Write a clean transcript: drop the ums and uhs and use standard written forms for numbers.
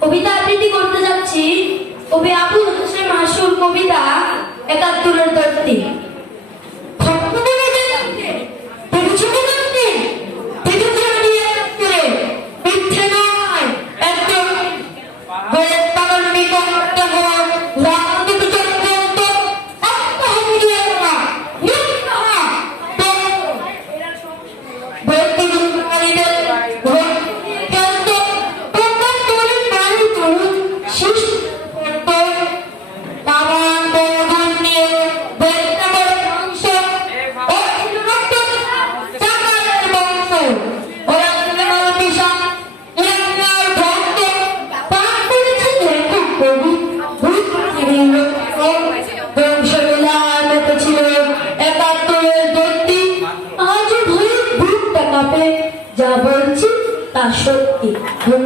কবিতা আবৃত্তি করতে যাচ্ছি কবি আবুল হোসেন মাসুর কবিতা ৭১-এর দর্তি। যা বলছি তা সত্যি। ধন্যবাদ।